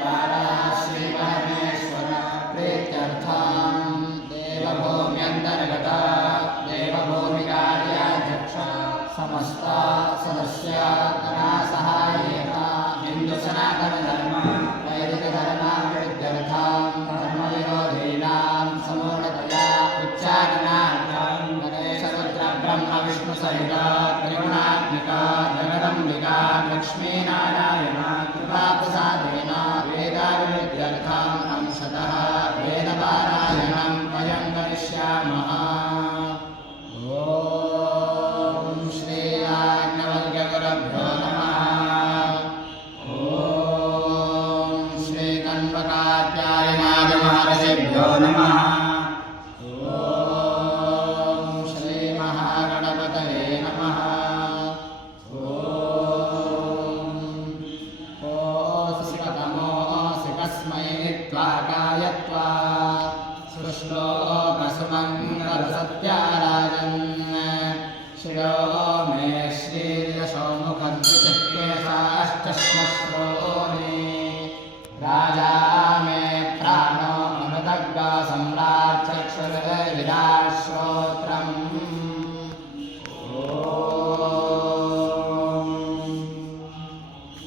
द्वारा श्रीपरमेश्वर प्रीत्यर्थं देवभूम्यन्तर्गता देवभूमिकार्याध्यक्ष समस्त सदस्य कलासहाय्यता हिन्दु सनातन धर्म वैदिक धर्माभिवृद्ध्यर्थं धर्मविरोधीनां समूलतया उच्चारणार्थं गणेशरुद्र ब्रह्म विष्णु सहित त्रिगुणात्मिका जगदम्बिका लक्ष्मीनारायण कृपाप्रसादेन वेदाभिवृद्ध्यर्थं अंशतः वेदपारायणं वयं करिष्यामः। ॐ श्री याज्ञवल्क्यगुरुभ्यो नमः। ॐ श्री कण्वकाचार्यनाथमहर्षिभ्यो नमः। ॐ श्री महागणपतये नमः। ओऽसि कतमोऽसि कस्मै त्वाकायत्वा सृष्टोऽपसुमङ्गलसत्याराजन् श्रियो मे श्रीर्यशोमुखद्विषक्केशाश्चश्मश्रोणि राजा मे प्राणो अनुदग्गा सम्राट् चक्षुर्विराश्रो